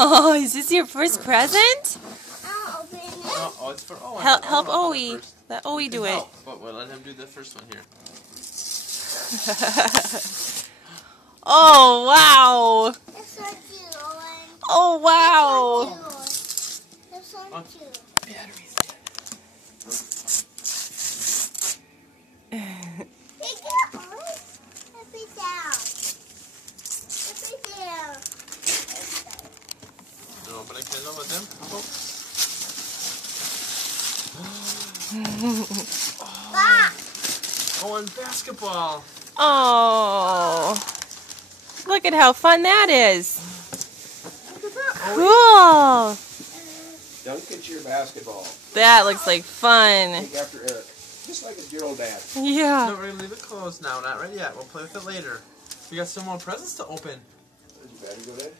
Oh, is this your first present? I'll open it. Oh, it's for Owen. Help Owen Owie. first. Let Owie do it. Help, but we'll let him do the first one here. Oh, wow. That's so cute, Owen. Oh, wow. That's so cute. Batteries. Pick it up, Owen. Put it down. Put it down. No, but I can't know about them. Bah! Owen, basketball. Oh. Look at how fun that is. Look at that. Cool. Dunk into your basketball. That looks like fun. Take after Eric. Just like your old dad. Yeah. No, we're gonna leave it closed now. Not ready yet. We'll play with it later. We got some more presents to open. Is your battery go dead?